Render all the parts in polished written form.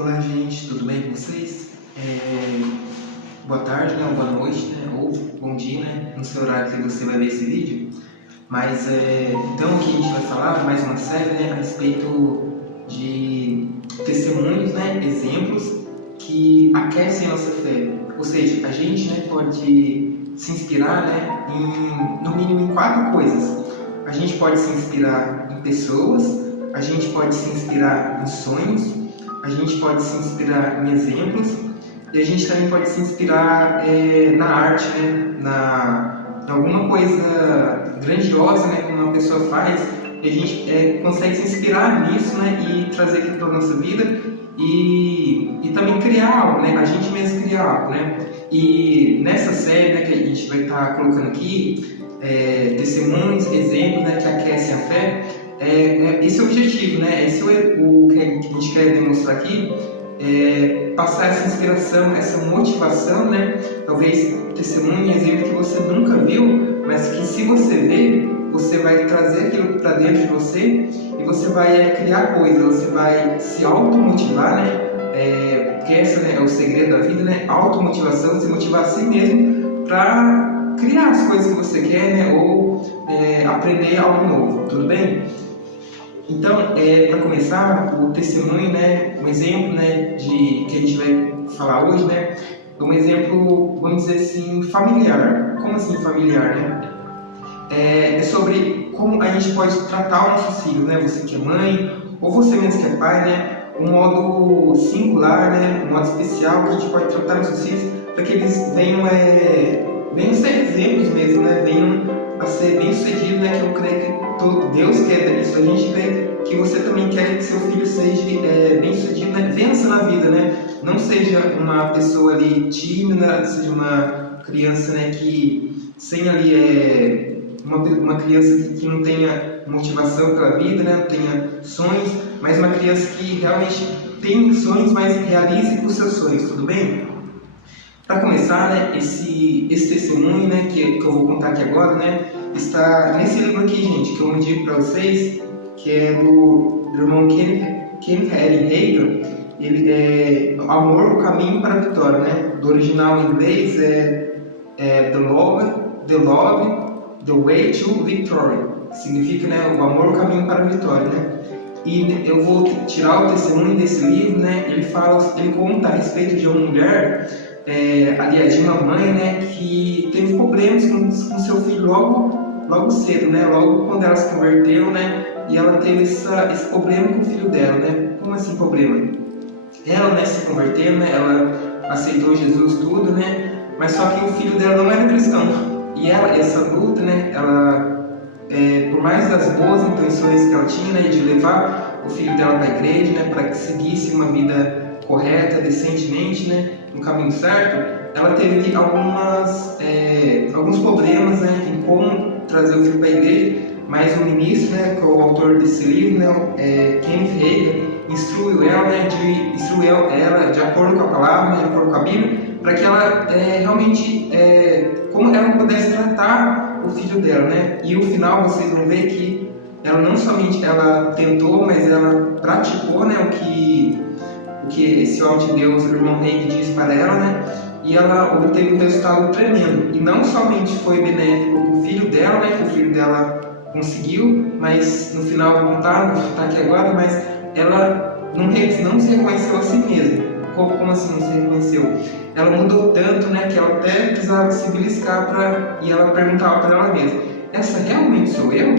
Olá, gente, tudo bem com vocês? Boa tarde, né, ou boa noite, né, ou bom dia, né, no seu horário que você vai ver esse vídeo. Então aqui a gente vai falar mais uma série, né, a respeito de testemunhos, né, exemplos que aquecem a nossa fé. Ou seja, a gente, né, pode se inspirar, né, no mínimo em 4 coisas. A gente pode se inspirar em pessoas, a gente pode se inspirar em sonhos, a gente pode se inspirar em exemplos e a gente também pode se inspirar na arte, né? Em alguma coisa grandiosa, né, que uma pessoa faz, e a gente consegue se inspirar nisso, né, e trazer aquilo para a nossa vida e também criar algo, né, a gente mesmo criar algo, né. E nessa série, né, que a gente vai estar colocando aqui, testemunhos, exemplos, né, que aquecem a fé. Esse é o objetivo, né? Esse é o que a gente quer demonstrar aqui, passar essa inspiração, essa motivação, né? Talvez testemunho, exemplo que você nunca viu, mas que se você ver, você vai trazer aquilo para dentro de você e você vai criar coisas, você vai se automotivar, né? Porque esse, né, é o segredo da vida, né? Automotivação, você motivar a si mesmo para criar as coisas que você quer, né? Ou aprender algo novo, tudo bem? Então, para começar, o testemunho, né, um exemplo, né, que a gente vai falar hoje, né, é um exemplo, vamos dizer assim, familiar. Como assim familiar, né? É sobre como a gente pode tratar os nossos filhos, né? Você que é mãe, ou você mesmo que é pai, né? Um modo singular, né? Um modo especial que a gente pode tratar nossos filhos para que eles venham ser exemplos mesmo, né? Venham a ser bem-sucedidos, né? Que eu creio que Deus quer isso. A gente crê que você também quer que seu filho seja bem-sucedido, né? Vença na vida, né? Não seja uma pessoa ali tímida, seja uma criança, né? Que sem ali uma criança que não tenha motivação pela vida, né? Não tenha sonhos, mas uma criança que realmente tem sonhos, mas realize os seus sonhos, tudo bem? Para começar, né, esse testemunho, né, que eu vou contar aqui agora, né, está nesse livro aqui, gente, que eu indico para vocês, que é do irmão Kenneth Hagin. Ele é Amor, o Caminho para a Vitória, né? Do original em inglês The Love, The Way to Victory. Significa, né, o amor, o caminho para a vitória, né? E eu vou tirar o testemunho desse livro, né? Ele conta a respeito de uma mulher, aliás, de uma mãe, né, que teve problemas com seu filho logo cedo, né? Logo quando ela se converteu, né? E ela teve esse problema com o filho dela, né? Como assim problema? Ela, né, se converteu, né? Ela aceitou Jesus, tudo, né? Mas só que o filho dela não era cristão. E essa luta, né? Por mais das boas intenções que ela tinha, né, de levar o filho dela para a igreja, né, para que seguisse uma vida correta, decentemente, né, no caminho certo, ela teve alguns problemas, né, em como trazer o filho para a igreja. Mas o ministro, né, que é o autor desse livro, né, Kenneth Hagin, instruiu ela de acordo com a palavra, né, de acordo com a Bíblia, para que ela realmente, como ela pudesse tratar o filho dela, né? E no final vocês vão ver que ela não somente ela tentou, mas ela praticou, né, o que esse homem de Deus, o irmão Hagin, disse para ela, né? E ela obteve um resultado tremendo. E não somente foi benéfico para o filho dela, né? Que o filho dela conseguiu, mas no final vou contar aqui agora, mas ela não se reconheceu a si mesma. Como assim não se reconheceu? Ela mudou tanto, né, que ela até precisava se beliscar e ela perguntava para ela mesma: essa realmente sou eu?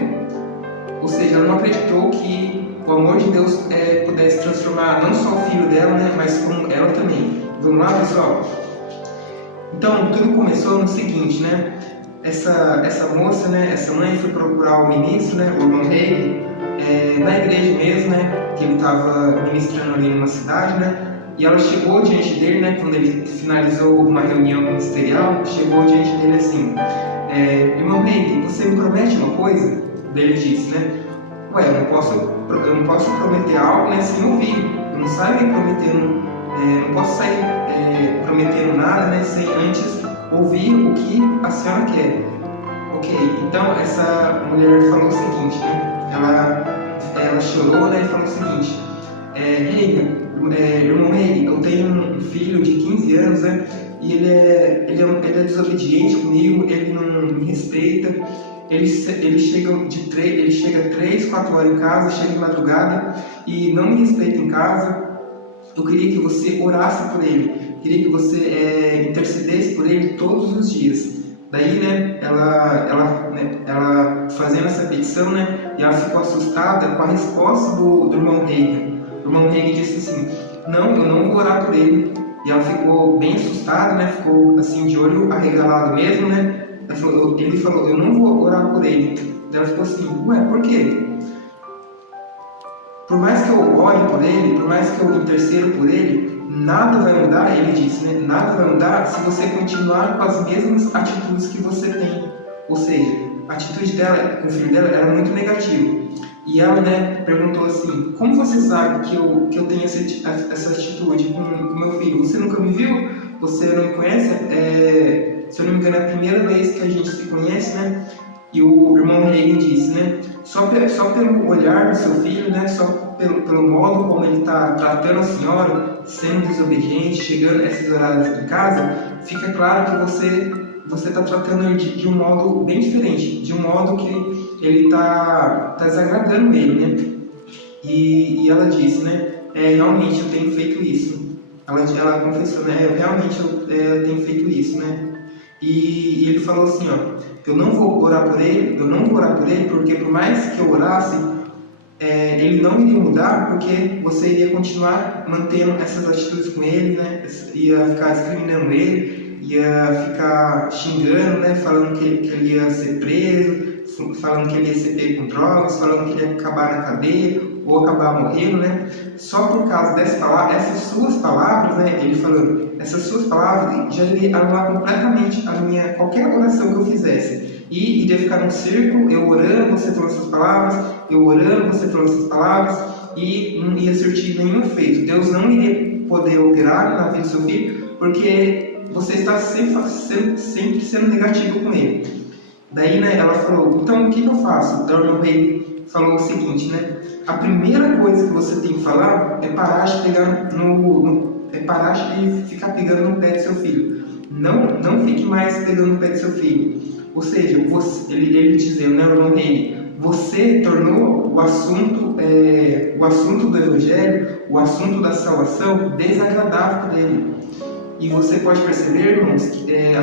Ou seja, ela não acreditou que o amor de Deus pudesse transformar não só o filho dela, né, mas como ela também. Vamos lá, pessoal? Então, tudo começou no seguinte, né? Essa moça, né, essa mãe foi procurar o ministro, né, o irmão Hagin, na igreja mesmo, né, que ele estava ministrando ali numa cidade, né? E ela chegou diante dele, né, quando ele finalizou uma reunião ministerial, chegou diante dele assim: irmão Hagin, você me promete uma coisa? Ele disse, né: ué, eu não posso prometer algo, né, sem ouvir. Eu não saio prometendo, não posso sair prometendo nada, né, sem antes ouvir o que a senhora quer. Ok, então essa mulher falou o seguinte, né? Ela chorou, né, e falou o seguinte: Irmão Rei, eu tenho um filho de 15 anos, né? E ele é desobediente comigo, ele não me respeita. Ele chega 3, 4 horas em casa, chega de madrugada e não me respeita em casa. Eu queria que você orasse por ele, queria que você intercedesse por ele todos os dias. Daí, né, ela fazendo essa petição, né, e ela ficou assustada com a resposta do irmão Rei. O irmão Rei disse assim: não, eu não vou orar por ele. E ela ficou bem assustada, né, ficou assim de olho arregalado mesmo, né. Ele falou: eu não vou orar por ele. Ela ficou assim: ué, por quê? Por mais que eu ore por ele, por mais que eu interceda por ele, nada vai mudar, ele disse, né? Nada vai mudar se você continuar com as mesmas atitudes que você tem. Ou seja, a atitude dela com o filho dela era muito negativa. E ela, né, perguntou assim: como você sabe que eu tenho essa atitude com o meu filho? Você nunca me viu? Você não me conhece? Se eu não me engano, é a primeira vez que a gente se conhece, né? E o irmão Reagan disse, né? Só pelo olhar do seu filho, né? Só pelo modo como ele está tratando a senhora, sendo desobediente, chegando a esses horários em casa, fica claro que você está tratando ele de um modo bem diferente, de um modo que ele está desagradando ele, né? E ela disse, né? Realmente eu tenho feito isso. Ela confessou, né? Realmente eu tenho feito isso, né? E ele falou assim, ó: eu não vou orar por ele, porque por mais que eu orasse, ele não iria mudar, porque você iria continuar mantendo essas atitudes com ele, né? Ia ficar discriminando ele, ia ficar xingando, né? Falando que ele ia ser preso, falando que ele ia ser pego com drogas, falando que ele ia acabar na cadeia ou acabar morrendo, né? Só por causa essas suas palavras, né? Ele falando, essas suas palavras já iria anular completamente qualquer oração que eu fizesse. E iria ficar num círculo, eu orando, você falando essas palavras, eu orando, você falando essas palavras, e não ia surtir nenhum efeito. Deus não iria poder operar na vida do seu filho, porque você está sempre sendo negativo com ele. Daí, né, ela falou: então o que eu faço? Então o irmão Rei falou o seguinte, né: a primeira coisa que você tem que falar é parar de ficar pegando no pé do seu filho. Não fique mais pegando no pé do seu filho. Ou seja, ele dizendo, né, o irmão Rei, você tornou o assunto do Evangelho, o assunto da salvação, desagradável para ele. E você pode perceber, irmãos,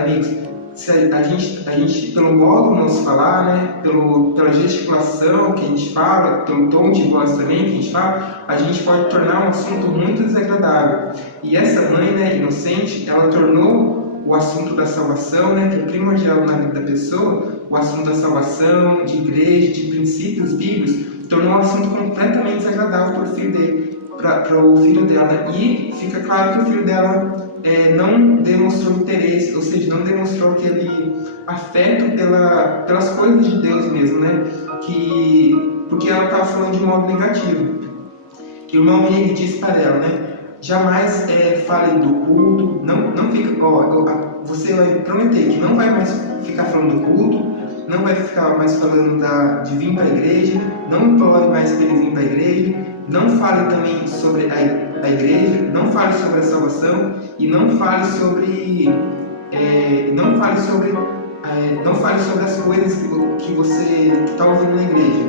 amigos, se a gente, pelo modo de nós falar, né, pela gesticulação que a gente fala, pelo tom de voz também que a gente fala, a gente pode tornar um assunto muito desagradável. E essa mãe, né, inocente, ela tornou o assunto da salvação, né, que é primordial na vida da pessoa, o assunto da salvação, de igreja, de princípios bíblicos, tornou um assunto completamente desagradável para o filho dela. Né? E fica claro que o filho dela não demonstrou interesse, ou seja, não demonstrou aquele afeto pelas coisas de Deus mesmo, né? Porque ela estava falando de um modo negativo. E o irmão Henrique disse para ela, né? Jamais fale do culto, não fica, você vai prometer que não vai mais ficar falando do culto, não vai ficar mais falando de vir para a igreja, não implore mais para ele vir para a igreja, não fale também sobre a igreja, não fale sobre a salvação e não fale sobre as coisas que você está ouvindo na igreja.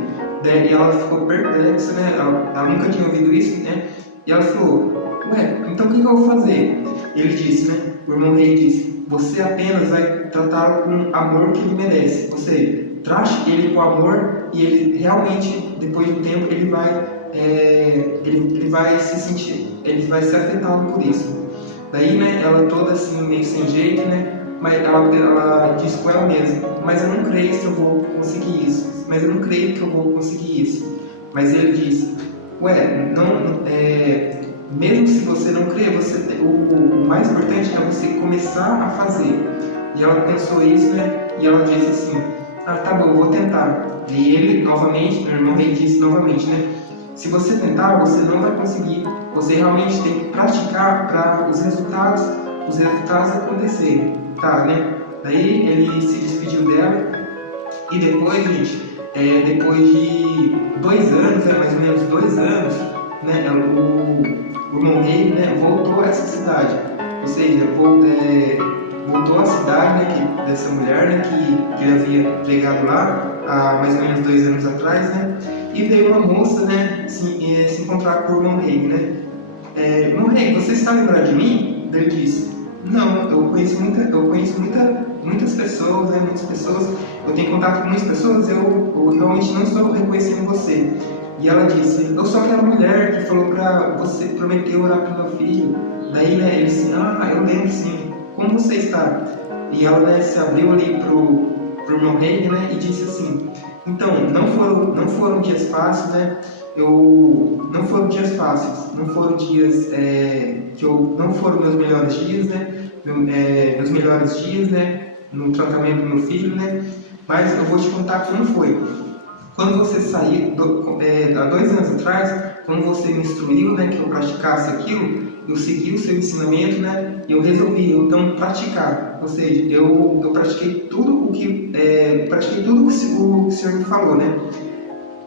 E ela ficou perplexa, né? Ela nunca tinha ouvido isso, né? E ela falou: ué, então o que eu vou fazer? Ele disse, né? O irmão Rei disse: você apenas vai tratá-lo com o amor que ele merece. Ou seja, trate ele com amor e ele realmente, depois do tempo, ele vai se sentir, ele vai ser afetado por isso. Daí, né, ela toda assim, meio sem jeito, né? Mas ela disse com ela mesma: mas eu não creio que eu vou conseguir isso. Mas eu não creio que eu vou conseguir isso. Mas ele disse: ué, mesmo se você não crê, o mais importante é você começar a fazer. E ela pensou isso, né? E ela disse assim: tá bom, eu vou tentar. E ele, novamente, meu irmão Rei disse novamente, né? Se você tentar, você não vai conseguir. Você realmente tem que praticar para os resultados acontecerem, tá, né? Daí ele se despediu dela e depois, gente, depois de 2 anos, mais ou menos 2 anos, né, o irmão Rei, né, voltou a essa cidade, ou seja, voltou à cidade, né, dessa mulher, né, que ele havia pregado lá há mais ou menos 2 anos atrás, né, e veio uma moça, né, se encontrar com o irmão Rei, né. Irmão Rei, você está lembrado de mim? Ele disse: não, eu conheço muitas pessoas, né, muitas pessoas, eu tenho contato com muitas pessoas, eu realmente não estou reconhecendo você. E ela disse: eu sou aquela mulher que falou para você, prometeu orar pelo meu filho. Daí, né, ele disse: ah, eu lembro sim, como você está? E ela, né, se abriu ali pro irmão Rei, né, e disse assim: então, não foram dias fáceis, né, não foram dias fáceis, não foram dias não foram meus melhores dias, né, meus melhores dias, né, no tratamento do meu filho, né, mas eu vou te contar como foi. Quando você saiu, há 2 anos atrás, quando você me instruiu, né, que eu praticasse aquilo, eu segui o seu ensinamento, né, e eu resolvi então praticar. Ou seja, eu pratiquei tudo o que o Senhor me falou, né?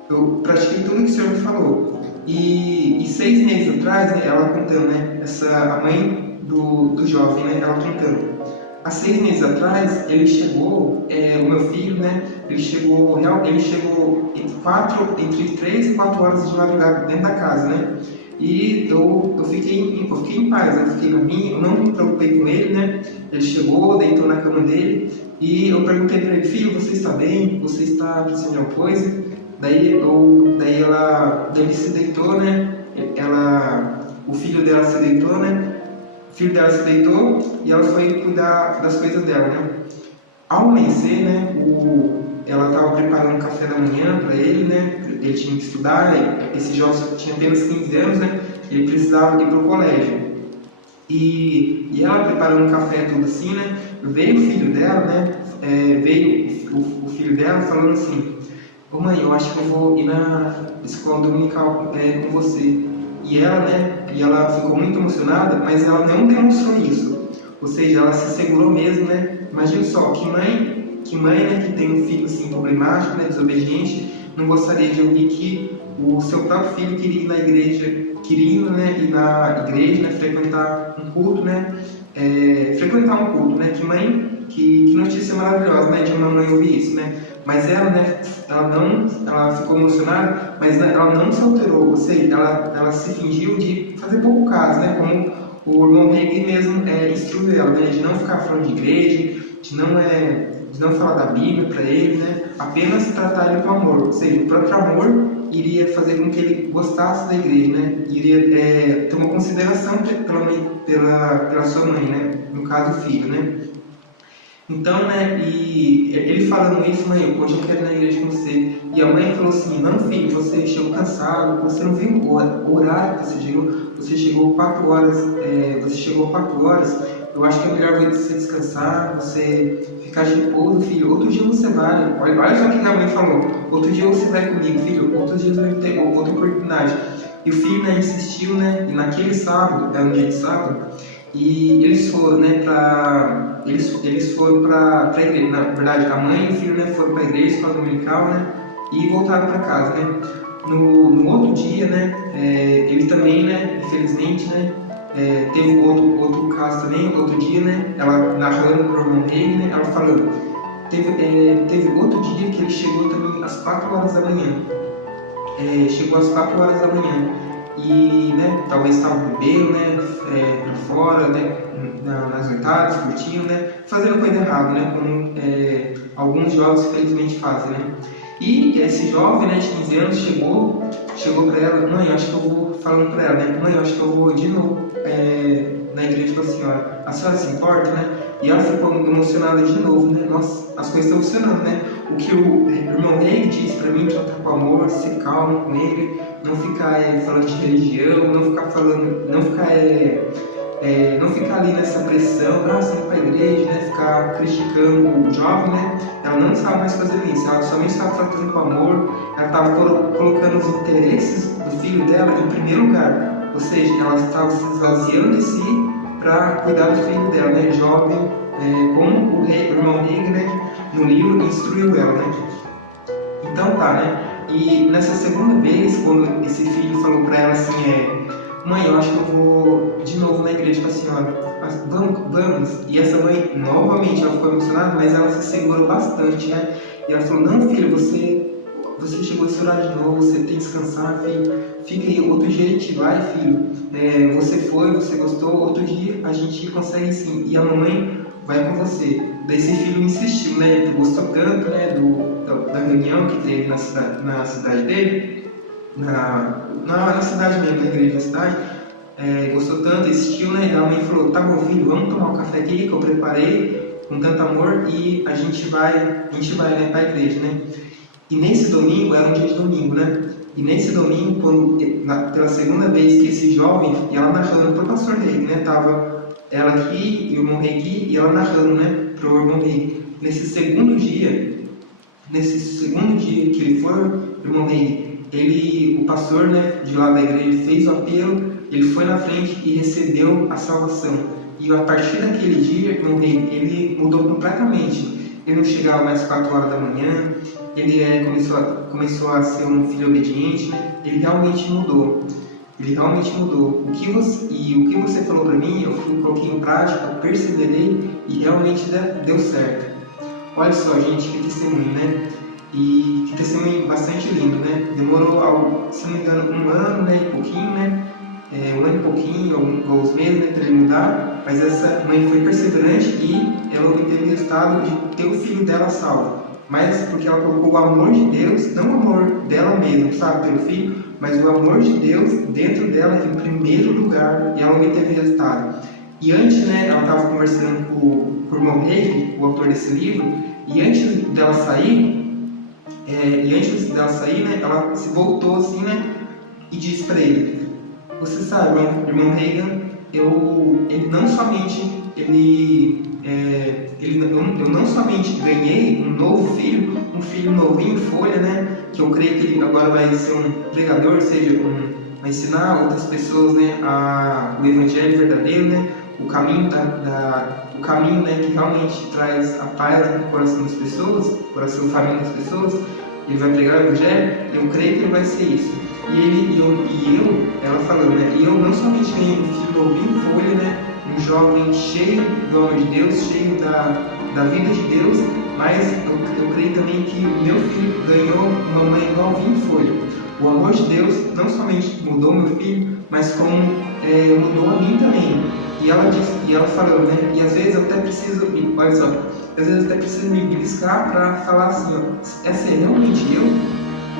Eu pratiquei tudo o que o Senhor me falou. E 6 meses atrás, né, ela contando, né, a mãe do jovem, né, ela contando. Há 6 meses atrás, ele chegou, o meu filho, né, ele chegou entre 3 e 4 horas de madrugada dentro da casa, né, e eu fiquei em paz, eu fiquei na minha, eu não me preocupei com ele, né, ele chegou, deitou na cama dele, e eu perguntei para ele: filho, você está bem? Você está precisando de alguma coisa? Daí ele se deitou, né, o filho dela se deitou, né, o filho dela se deitou e ela foi cuidar das coisas dela, né. Ao amanhecer, né, ela estava preparando o café da manhã para ele, né, ele tinha que estudar, né, esse jovem tinha apenas 15 anos, né, ele precisava ir para o colégio. E ela preparando o café tudo assim, né, veio o filho dela, né, veio o filho dela falando assim: ô mãe, eu acho que eu vou ir na escola dominical com você. E ela ficou muito emocionada, mas ela não demonstrou isso. Ou seja, ela se segurou mesmo, né? Imagina só, que mãe, né, que tem um filho assim problemático, né, desobediente, não gostaria de ouvir que o seu próprio filho queria ir na igreja, né, frequentar um culto, né? Que notícia maravilhosa, né, de uma mãe ouvir isso, né? Mas ela, né, ela ficou emocionada, mas ela não se alterou, ou seja, ela se fingiu de fazer pouco caso, né, como o irmão Rei mesmo instruiu ela, né, de não ficar falando de igreja, de não falar da Bíblia para ele, né, apenas tratar ele com amor, ou seja, o próprio amor iria fazer com que ele gostasse da igreja, né, iria ter uma consideração pela sua mãe, né, no caso o filho, né. Então, né, e ele falando isso: mãe, hoje eu quero ir na igreja com você. E a mãe falou assim: não, filho, você chegou cansado, você não viu o horário que você chegou 4 horas, eu acho que é melhor você descansar, você ficar de repouso, filho, outro dia você vai. Olha só o que a mãe falou: outro dia você vai comigo, filho, outro dia você vai ter outra oportunidade. E o filho, né, insistiu, né, e naquele sábado, era um dia de sábado, e eles foram, né, eles foram para a igreja. Na verdade, a mãe e o filho, né, foram para a igreja, escola dominical, né, e voltaram para casa, né. No outro dia, né, ele também, né, infelizmente, né, teve outro caso também, outro dia, né, ela narrando para o irmão dele, né, ela falando: teve outro dia que ele chegou também às 4 horas da manhã. Chegou às 4 horas da manhã e, né, talvez estava bebendo, né, para fora, né, nas noitadas, curtindo, né, fazendo coisa errada, né, como alguns jovens felizmente fazem, né. E esse jovem, né, de 15 anos chegou para ela: mãe, eu acho que eu vou, falando para ela, né, mãe, eu acho que eu vou de novo na igreja com a senhora se importa, né? E ela ficou emocionada de novo, né? Nossa, as coisas estão funcionando, né? O que o irmão Rei disse para mim: tratar com amor, ser calmo com ele, não ficar falando de religião, não ficar ali nessa pressão, você ir para a igreja, né? Ficar criticando o jovem, né? Ela não estava mais fazendo isso, ela somente estava tratando com amor, ela estava colocando os interesses do filho dela em primeiro lugar, ou seja, ela estava se esvaziando de si para cuidar do filho dela, né? Jovem, como o irmão Rei, né, no livro instruiu ela, né? Então tá, né? E nessa segunda vez, quando esse filho falou para ela assim, mãe, eu acho que eu vou de novo na igreja com a senhora. Vamos. E essa mãe, novamente, ela ficou emocionada, mas ela se segurou bastante, né? E ela falou, não, filho, você chegou esse horário de novo, você tem que descansar, filho. Fica aí, outro dia a gente vai, filho. Você foi, você gostou, outro dia a gente consegue sim. E a mamãe vai com você. Daí esse filho insistiu, né? Ele gostou tanto, né, da reunião que teve na cidade dele, na cidade mesmo, na igreja da cidade. Gostou tanto, insistiu, né? E a mãe falou, tá bom, filho, vamos tomar um café aqui que eu preparei com tanto amor e a gente vai, né, para a igreja, né? E nesse domingo, era um dia de domingo, né? E nesse domingo, pela segunda vez que esse jovem, e ela narrando para o pastor Rei, né? Tava ela aqui e o irmão Rei aqui, e ela narrando, né, para o irmão Rei. Nesse segundo dia que ele foi, o irmão Rei, o pastor, né, de lá da igreja, fez o apelo, ele foi na frente e recebeu a salvação. E a partir daquele dia, irmão Rei, ele mudou completamente. Ele não chegava mais às 4 horas da manhã, ele começou a ser um filho obediente, né? Ele realmente mudou. O que você falou para mim, eu coloquei em prática, eu perseverei e realmente deu certo. Olha só, gente, que testemunho, né? E que testemunho bastante lindo, né? Demorou, se não me engano, um ano, né? E pouquinho, né? Um ano e pouquinho, alguns meses, né? Para ele mudar. Mas essa mãe foi perseverante e ela obteve o resultado de ter o filho dela salvo. Mas porque ela colocou o amor de Deus, não o amor dela mesma, sabe, pelo filho, mas o amor de Deus dentro dela em primeiro lugar, e ela obteve o resultado. E antes, né, ela estava conversando com o irmão Rei, o autor desse livro, e antes dela sair, né, ela se voltou assim, né, e disse para ele, você sabe, irmão Reagan, eu não somente ganhei um novo filho, um filho novinho, folha, né? Que eu creio que ele agora vai ser um pregador, ou seja, vai ensinar outras pessoas, né, o evangelho verdadeiro, né? O caminho o caminho, né, que realmente traz a paz no coração das pessoas, no coração família das pessoas. Ele vai pregar o evangelho, e eu creio que ele vai ser isso. Ela falando, né? E eu não somente ganhei um filho novinho, folha, né? Um jovem cheio do amor de Deus, cheio da vida de Deus, mas eu creio também que meu filho ganhou uma mãe novinha em folha. O amor de Deus não somente mudou meu filho, mas como mudou a mim também. E ela falou, né? E às vezes eu até preciso, olha só, às vezes eu até preciso me beliscar para falar assim, ó, essa é realmente eu?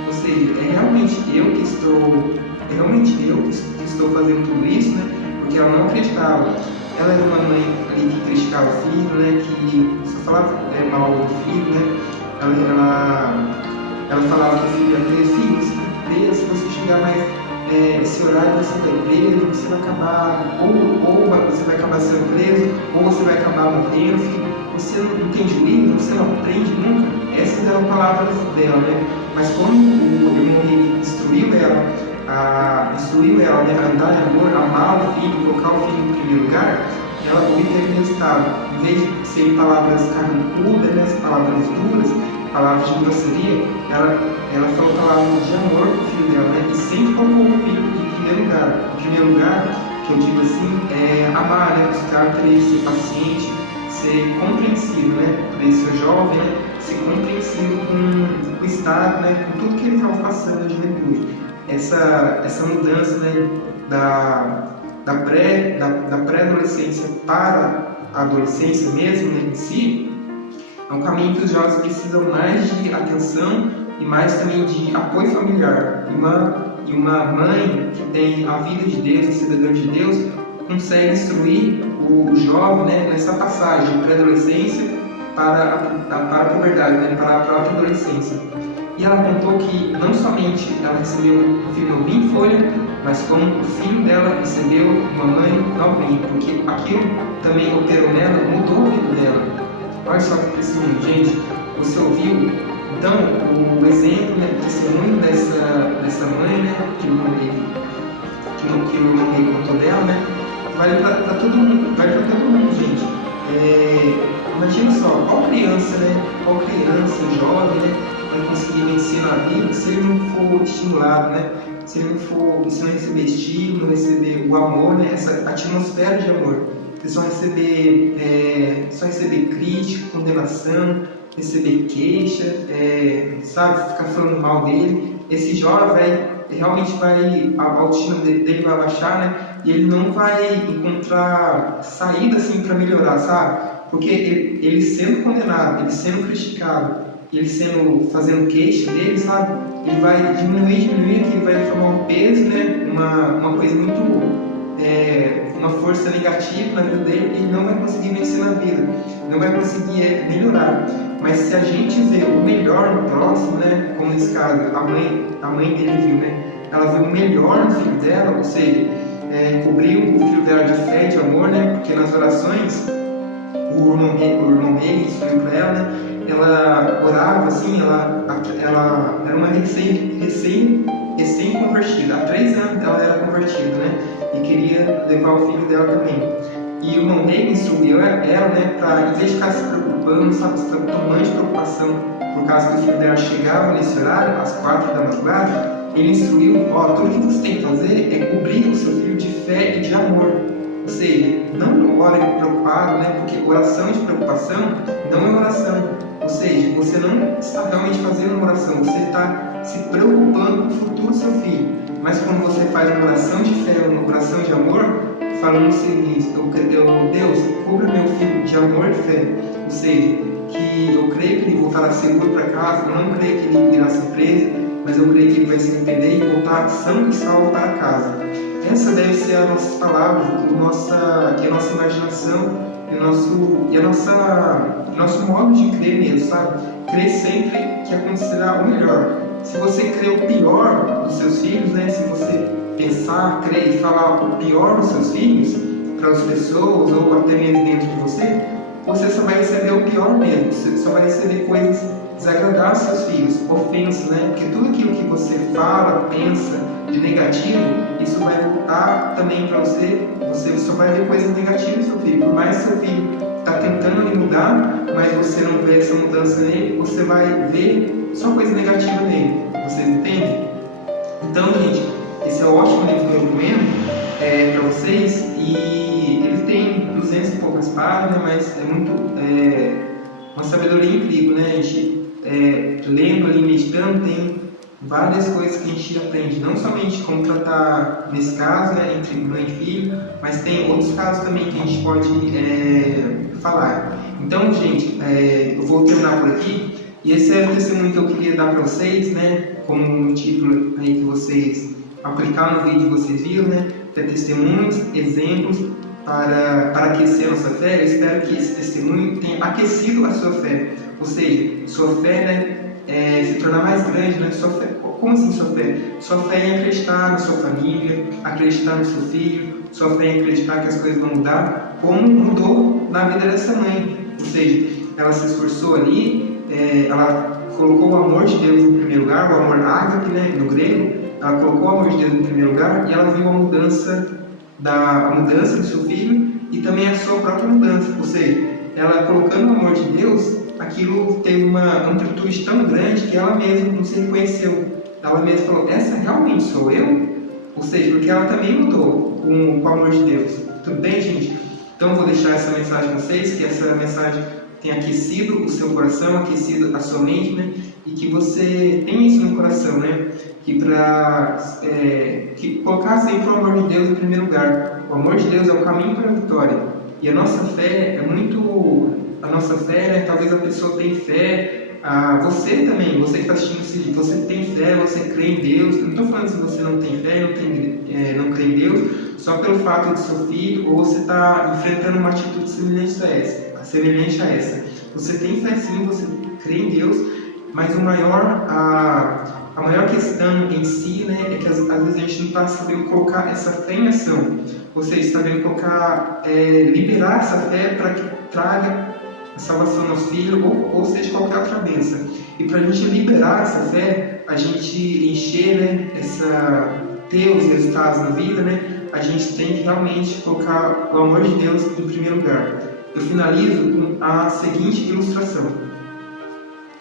Ou seja, é realmente eu que estou fazendo tudo isso, né? Porque ela não acreditava. Ela era uma mãe ali que criticava o filho, né? Que só falava mal do filho, né? Ela falava que o filho ia preso, filho, você está preso, se você chegar mais esse horário você vai preso, você vai acabar, ou você vai acabar sendo preso, ou você vai acabar morrendo, filho. Você não tem juízo, você não aprende nunca. Essas eram palavras dela, né? Mas como o irmão instruiu ela, né, a andar em amor, amar o filho, colocar o filho em primeiro lugar, ela obteve resultado. Em vez de serem palavras carrancudas, né, palavras duras, palavras de grosseria, ela falou palavras de amor para o filho dela, né? E sempre colocou o filho em primeiro lugar. Em primeiro lugar, que eu digo assim, é amar, né? Buscar querer ser paciente, ser compreensivo, né? Para esse jovem, né? Ser compreensivo com o estado, né? Com tudo que ele estava passando na juventude. Essa mudança, né? Da pré-adolescência para a adolescência mesmo, né? Em si, é um caminho que os jovens precisam mais de atenção e mais também de apoio familiar. E uma mãe que tem a vida de Deus, a cidadã de Deus, consegue instruir o jovem, né, nessa passagem de pré-adolescência para a puberdade, né, para a própria adolescência. E ela contou que não somente ela recebeu um filho novinho em folha, mas como o filho dela recebeu uma mãe novinha, porque aquilo também operou nela, mudou a vida dela. Olha só que testemunho, gente. Você ouviu? Então, o exemplo, né, o testemunho dessa mãe, né, que o irmão contou dela, né, vale para todo mundo, gente. Imagina só, qual criança, jovem, né, vai conseguir vencer na vida se ele não for estimulado, né? Se ele não receber estímulo, receber o amor, né? Essa atmosfera de amor. Se só receber crítica, condenação, receber queixa, sabe? Ficar falando mal dele. Esse jovem a autoestima dele vai baixar, né? E ele não vai encontrar saída assim para melhorar, sabe? Porque ele sendo condenado, ele sendo criticado, ele fazendo queixa dele, sabe? Ele vai diminuir, que ele vai formar um peso, né? Uma coisa muito uma força negativa na vida dele, e não vai conseguir vencer na vida, não vai conseguir melhorar. Mas se a gente vê o melhor no próximo, né? Como nesse caso, a mãe dele viu, né? Ela viu o melhor no filho dela, ou seja, cobriu o filho dela de fé, de amor, né? Porque nas orações, o irmão dele instruiu para ela, né? Ela orava assim, ela era uma recém-convertida. Há 3 anos ela era convertida, né? E queria levar o filho dela também. E o irmão dele instruiu ela, né? Para, em vez de ficar se preocupando, sabe, tomando de preocupação por causa que o filho dela chegava nesse horário, às 4 da madrugada, ele instruiu: tudo que você tem que fazer é cobrir o seu filho de fé e de amor. Ou seja, não ore preocupado, né? Porque oração de preocupação não é oração. Ou seja, você não está realmente fazendo uma oração, você está se preocupando com o futuro do seu filho. Mas quando você faz uma oração de fé, uma oração de amor, falando o seguinte: Deus, cubra meu filho de amor e fé. Ou seja, que eu creio que ele voltará seguro para casa, eu não creio que ele irá ser preso, mas eu creio que ele vai se arrepender e voltar são e salvo para casa. Essa deve ser a nossa palavra, a nossa imaginação e nosso modo de crer mesmo, sabe? Crer sempre que acontecerá o melhor. Se você crê o pior dos seus filhos, né? Se você pensar, crer e falar o pior dos seus filhos para as pessoas ou até mesmo dentro de você, você só vai receber o pior mesmo. Você só vai receber coisas desagradáveis aos seus filhos, ofensas, né? Porque tudo aquilo que você fala, pensa de negativo, isso vai voltar também para você. Você só vai ver coisas negativas do seu filho. Por mais que seu filho está tentando lhe mudar, mas você não vê essa mudança nele, você vai ver só coisa negativa nele. Vocês entendem? Então, gente, esse é um ótimo livro que eu recomendo para vocês. E ele tem 200 e poucas páginas, mas é muito uma sabedoria incrível, né? A gente lendo ali, meditando, tem várias coisas que a gente aprende, não somente como tratar, nesse caso, né, entre mãe e filho, mas tem outros casos também que a gente pode falar. Então, gente, eu vou terminar por aqui, e esse é o testemunho que eu queria dar para vocês, né, como um título aí que vocês aplicaram no vídeo, vocês viram, né, que é testemunhos, exemplos para aquecer a nossa fé. Eu espero que esse testemunho tenha aquecido a sua fé, ou seja, sua fé, né, se tornar mais grande, né? Sua fé, como assim sua fé? Sua fé em acreditar na sua família, acreditar no seu filho, sua fé em acreditar que as coisas vão mudar, como mudou na vida dessa mãe. Ou seja, ela se esforçou ali, ela colocou o amor de Deus em primeiro lugar, o amor ágape, né, no grego. Ela colocou o amor de Deus em primeiro lugar e ela viu a mudança do seu filho e também a sua própria mudança. Ou seja, ela colocando o amor de Deus, aquilo teve uma amplitude tão grande que ela mesma não se reconheceu. Ela mesma falou: essa realmente sou eu? Ou seja, porque ela também mudou com o amor de Deus. Tudo bem, gente? Então eu vou deixar essa mensagem com vocês, que essa mensagem tenha aquecido o seu coração, aquecido a sua mente, né? E que você tenha isso no coração, né? Que colocar sempre o amor de Deus em primeiro lugar. O amor de Deus é o caminho para a vitória. E a nossa fé né? Talvez a pessoa tenha fé, você também, você que está assistindo esse vídeo, você tem fé, você crê em Deus. Eu não estou falando se você não tem fé, não crê em Deus, só pelo fato de seu filho, ou você está enfrentando uma atitude semelhante a essa. Você tem fé sim, você crê em Deus, mas a maior questão em si, né, é que às vezes a gente não está sabendo colocar essa fé em ação. Você está sabendo colocar, liberar essa fé para que traga a salvação ao nosso filho, ou seja, qualquer outra bênção. E para a gente liberar essa fé, a gente encher, né, ter os resultados na vida, né, a gente tem que realmente colocar o amor de Deus em primeiro lugar. Eu finalizo com a seguinte ilustração.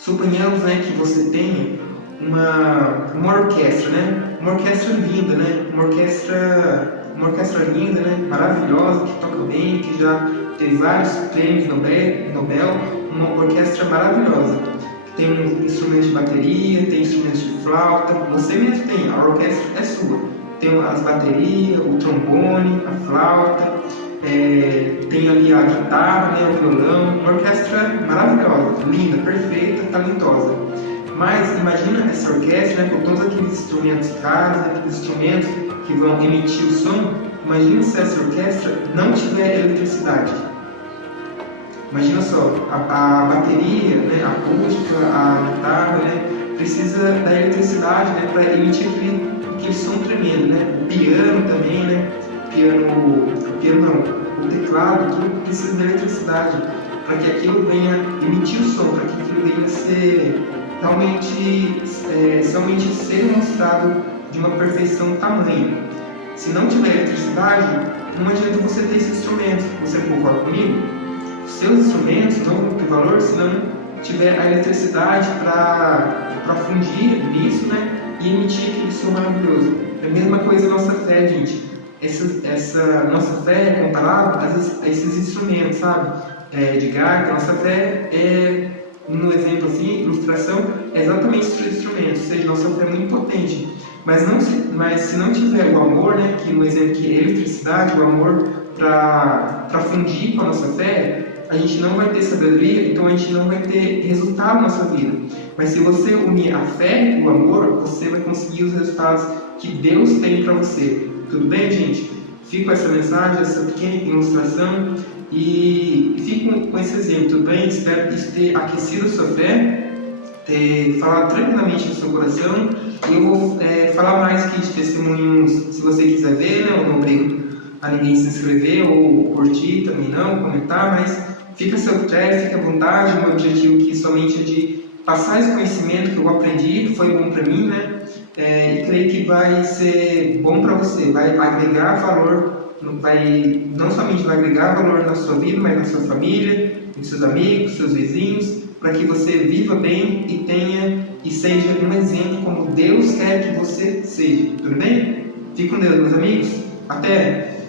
Suponhamos, né, que você tenha uma orquestra, né? Uma orquestra linda, né? Uma orquestra linda, né? Maravilhosa, que toca bem, que já teve vários prêmios Nobel, uma orquestra maravilhosa. Tem um instrumento de bateria, tem instrumentos de flauta, você mesmo tem, a orquestra é sua. Tem as baterias, o trombone, a flauta, tem ali a guitarra, né, o violão, uma orquestra maravilhosa, linda, perfeita, talentosa. Mas imagina essa orquestra, né, com todos aqueles instrumentos caros, aqueles instrumentos que vão emitir o som. Imagina se essa orquestra não tiver eletricidade. Imagina só, a bateria, né, a acústica, a guitarra, né, precisa da eletricidade, né, para emitir aquele som tremendo, né? O piano também, né? O teclado, tudo precisa da eletricidade para que aquilo venha emitir o som, para que aquilo venha ser realmente ser mostrado de uma perfeição tamanha. Se não tiver eletricidade, não adianta você ter esses instrumentos. Você concorda comigo? Os seus instrumentos não vão ter valor se não tiver a eletricidade para fundir nisso, né? E emitir aquele som maravilhoso. É a mesma coisa a nossa fé, gente. Essa nossa fé é comparável a esses instrumentos, sabe? De gaita. Nossa fé no exemplo assim, ilustração, é exatamente esses instrumentos. Ou seja, nossa fé é muito potente. Mas se não tiver o amor, né? Que no exemplo que é a eletricidade, o amor para fundir com a nossa fé, a gente não vai ter sabedoria, então a gente não vai ter resultado na nossa vida. Mas se você unir a fé e o amor, você vai conseguir os resultados que Deus tem para você. Tudo bem, gente? Fico com essa mensagem, essa pequena ilustração e fico com esse exemplo, tudo bem? Espero isso ter aquecido a sua fé, ter falado tranquilamente no seu coração. E eu vou falar mais aqui de testemunhos, se você quiser ver, né? Eu não obrigo a ninguém se inscrever ou curtir também não, comentar, mas fica a seu critério, fica à vontade. O meu objetivo aqui somente é de passar esse conhecimento que eu aprendi, que foi bom para mim, né? E creio que vai ser bom para você, vai agregar valor, não somente vai agregar valor na sua vida, mas na sua família, nos seus amigos, seus vizinhos, para que você viva bem e seja um exemplo como Deus quer que você seja. Tudo bem? Fique com Deus, meus amigos. Até!